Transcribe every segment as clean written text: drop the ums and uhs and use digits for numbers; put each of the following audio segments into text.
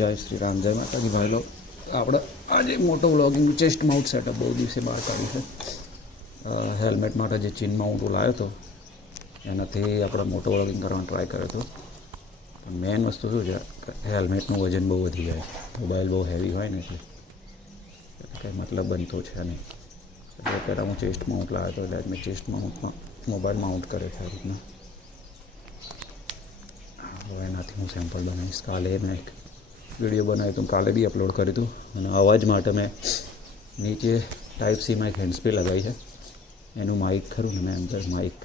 જય શ્રી રામ, જય માતાજી ભાઈ લોગ. આપણે આજે મોટો વ્લોગિંગ ચેસ્ટ માઉન્ટ સેટઅપ બહુ દિવસે બહાર કાઢ્યું છે. હેલ્મેટ માટે જે ચીન માઉન્ટ લાવ્યો હતો એનાથી આપણે મોટો વ્લોગિંગ કરવાનો ટ્રાય કર્યો હતો. મેઇન વસ્તુ શું છે કે હેલ્મેટનું વજન બહુ વધી જાય, મોબાઈલ બહુ હેવી હોય ને એટલે કંઈ મતલબ બનતો છે નહીં. એટલે પહેલાં હું ચેસ્ટ માઉન્ટ લાવ્યો હતો, એટલે મેં ચેસ્ટ માઉન્ટમાં મોબાઈલ માઉન્ટ કર્યો છે આ રીતના. હવે એનાથી હું સેમ્પલ બનાવીશ. કાલે મેં એક વિડીયો બનાવ્યું હતું, કાલે બી અપલોડ કર્યું હતું. અને અવાજ માટે મેં નીચે ટાઈપ સીમાં એક હેન્ડસ્પ્રી લગાવી છે. એનું માઇક ખરું ને મેં અંદર માઇક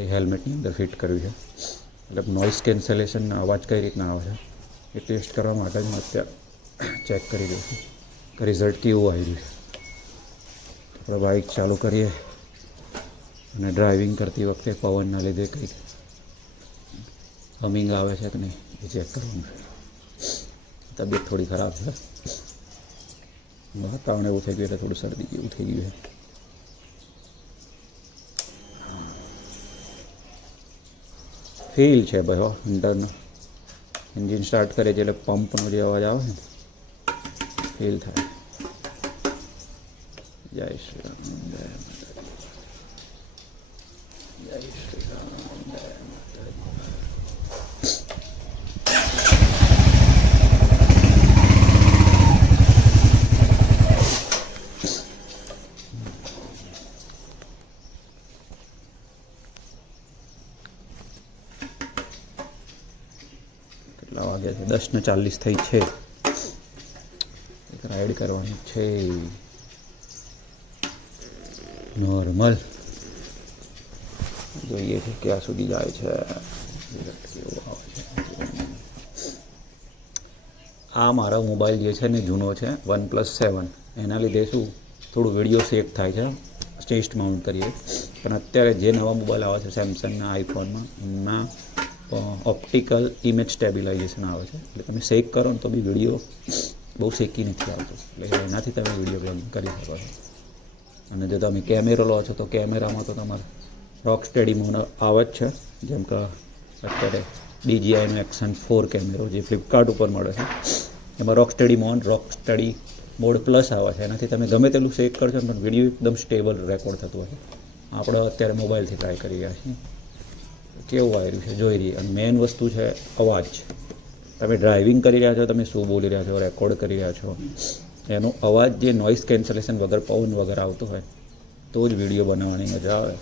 એ હેલ્મેટની અંદર ફિટ કર્યું છે. એટલે નોઇઝ કેન્સલેશન અવાજ કઈ રીતના આવે છે એ ટેસ્ટ કરવા માટે જ હું અત્યારે ચેક કરી દઉં છું કે રિઝલ્ટ કેવું આવી રહ્યું છે. આપણે બાઇક ચાલુ કરીએ અને ડ્રાઇવિંગ કરતી વખતે પવનના લીધે કંઈક હમિંગ આવે છે કે નહીં એ ચેક કરવાનું છે. તબિયત થોડી ખરાબ છે, વાતાવરણ એવું થઈ ગયું એટલે થોડું શરદી જેવું થઈ ગયું છે. ફીલ છે ભાઈ હો અંદરનો. એન્જિન સ્ટાર્ટ કરે છે એટલે પંપનો જે અવાજ આવે ને ફીલ થાય. જય શ્રી રામ, જય માતાજી, જય શ્રી રામ, જય માતાજી. કેટલા વાગ્યા છે? 10:40 થઈ છે. એક રાઈડ કરવાની છે નોર્મલ. જોઈએ છે ક્યાં સુધી જાય છે, કેવું આવે છે. આ મારો મોબાઈલ જે છે ને જૂનો છે OnePlus 7. એના લીધે શું થોડું વિડીયો સેવ થાય છે ચેસ્ટ માઉન્ટ કરીએ. પણ અત્યારે જે નવા મોબાઈલ આવે છે સેમસંગના, આઈફોનમાં, એમાં ઓપ્ટિકલ ઇમેજ સ્ટેબિલાઇઝેશન આવે છે. એટલે તમે શેક કરો ને તો બી વિડીયો બહુ શેકી નથી આવતો. એટલે એનાથી તમે વિડીયો બ્લોગિંગ કરી શકો છો. અને જો તમે કેમેરો લો છો તો કેમેરામાં તો તમારે રોક સ્ટેડી મોડ આવે જ છે. જેમ કે અત્યારે DJIનો એક્શન 4 કેમેરો જે ફ્લિપકાર્ટ ઉપર મળે છે એમાં રોક સ્ટડી મોડ પ્લસ આવે છે. એનાથી તમે ગમે તેટલું શેક કરશો પણ વિડીયો એકદમ સ્ટેબલ રેકોર્ડ થતું હોય. આપણે અત્યારે મોબાઈલથી ટ્રાય કરી રહ્યા છીએ કેવું આવ્યું છે જોઈ રહીએ. અને મેઇન વસ્તુ છે અવાજ. તમે ડ્રાઇવિંગ કરી રહ્યા છો, તમે શું બોલી રહ્યા છો, રેકોર્ડ કરી રહ્યા છો, એનો અવાજ જે નોઇઝ કેન્સલેશન વગર, પવન વગર આવતો હોય તો જ વિડીયો બનાવવાની મજા આવે.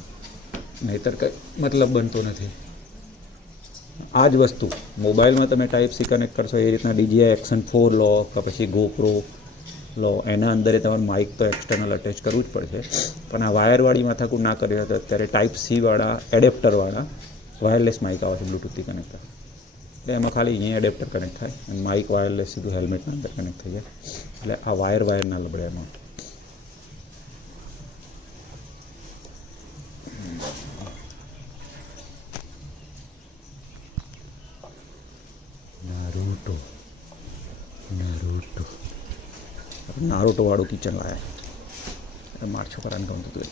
નહીંતર કંઈ મતલબ બનતો નથી. આ જ વસ્તુ મોબાઈલમાં તમે ટાઈપ સી કનેક્ટ કરશો એ રીતના DJI એક્શન 4 લો કે પછી GoPro લો, એના અંદરે તમારે માઇક તો એક્સટર્નલ અટેચ કરવું જ પડશે. પણ આ વાયરવાળી માથાકૂટ ના કરી તો અત્યારે ટાઈપ સીવાળા એડેપ્ટરવાળા વાયરલેસ માઇક આવે છે બ્લૂટૂથથી કનેક્ટ થાય. એટલે એમાં ખાલી અહીંયા એડેપ્ટર કનેક્ટ થાય અને માઇક વાયરલેસ સીધું હેલ્મેટના અંદર કનેક્ટ થઈ જાય. એટલે આ વાયર ના લબડે એમાં. નારુટો વાળું કિચન લાયા. મારા છોકરાને ગમતું હતું.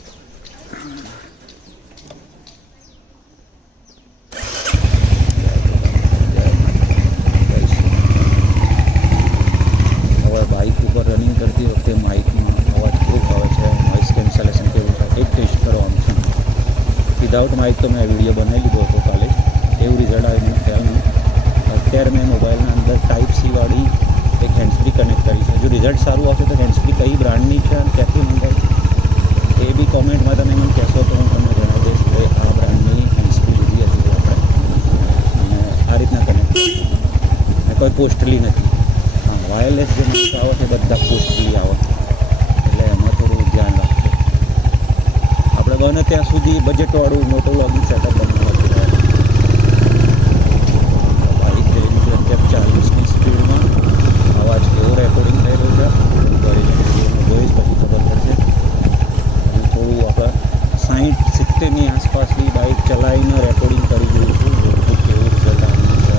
હવે બાઇક ઉપર રનિંગ કરતી વખતે માઇકમાં અવાજ કેવો આવે છે, નોઇઝ કેન્સલેશન કેવું થાય એ ટેસ્ટ કરવાનું છે. વિધાઉટ માઇક તો મેં વિડીયો બનાવી લીધો હતો કાલે, એવું રિઝલ્ટ આવે મને ખ્યાલ નહીં. અત્યારે મેં મોબાઈલના અંદર ટાઈપ સી વાળી એક હેન્ડસ્ફ્રી કનેક્ટ કરી છે. જો રિઝલ્ટ સારું આવશે તો હેન્ડસ્ફ્રી કઈ બ્રાન્ડની છે અને ક્યાંથી મંગાવી એ બી કોમેન્ટમાં તમે મને કહેશો તો હું તમને જણાવી દઈશ કે આ બ્રાન્ડની હેન્ડસ્ફ્રી લીધી હતી આપણે. અને આ રીતના કનેક્ટ અને કોઈ પોસ્ટલી નથી. હા, વાયરલેસ જે માઇક આવે છે બધા પોસ્ટલી આવે, એટલે એમાં થોડું ધ્યાન રાખજો. આપણે બને ત્યાં સુધી બજેટવાળું મોટું વ્લોગિંગ સેટઅપ બનાવવા જોઈએ. બાઇક જઈ રહ્યું છે અત્યારે 40ની સ્પીડમાં. અવાજ કેવો રેકોર્ડિંગ થઈ રહ્યો છે જોઈશ પછી ખબર પડશે. થોડું આપણે 60-70ની આસપાસની બાઇક ચલાવીને રેકોર્ડિંગ કરી જોયું છું કેવું રિઝલ્ટ આવ્યું છે.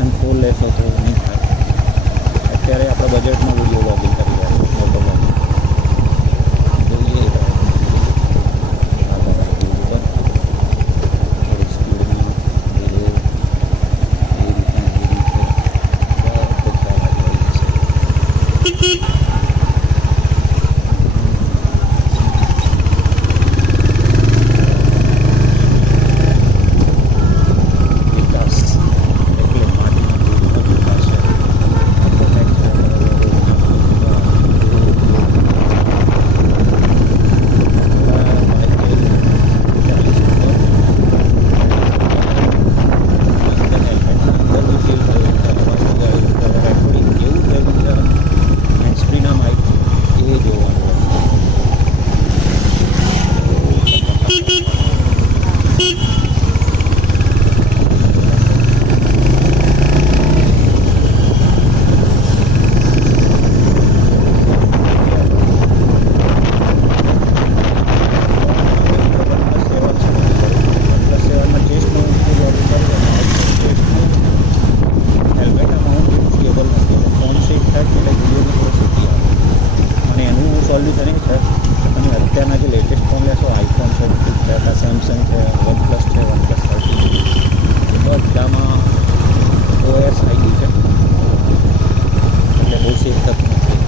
એપ્લિકેશન ખોલ લેશો તો નહીં થાય. અત્યારે આપણે બજેટમાં વિડીયો લોગિન કરી રહ્યા છીએ મોટો લોગિન જોઈએ થોડી સ્પીડમાં જોઈએ એ રીતના બધો ખ્યાલ આવી જશે. વિકાસ એટલે માટીના દૂધનો વિકાસ છે. સોલ્યુશન એ છે કે તમે અત્યારના જે લેટેસ્ટ ફોન લેશો, આઈફોન છે, ટાટા સેમસંગ છે, વનપ્લસ છે, વનપ્લસ 30 બધામાં OS આવી ગયું છે એટલે બહુ સેફ થતું નથી.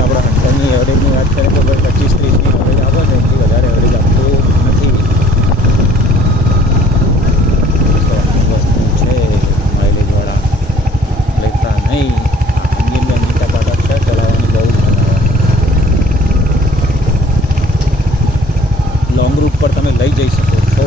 આપણા હંટરની એવરેજની વાત કરીએ તો 25-30ની એવરેજ આપે છે, એનાથી વધારે એવરેજ આપતું નથી. વસ્તુ છે માઇલેજવાળા લેતા નહીં. એન્જિન બેન્જિન ટપાટપ છે, ચલાવવાની બહુ મજા આવે. લોંગ રૂટ પર તમે લઈ જઈ શકો છો.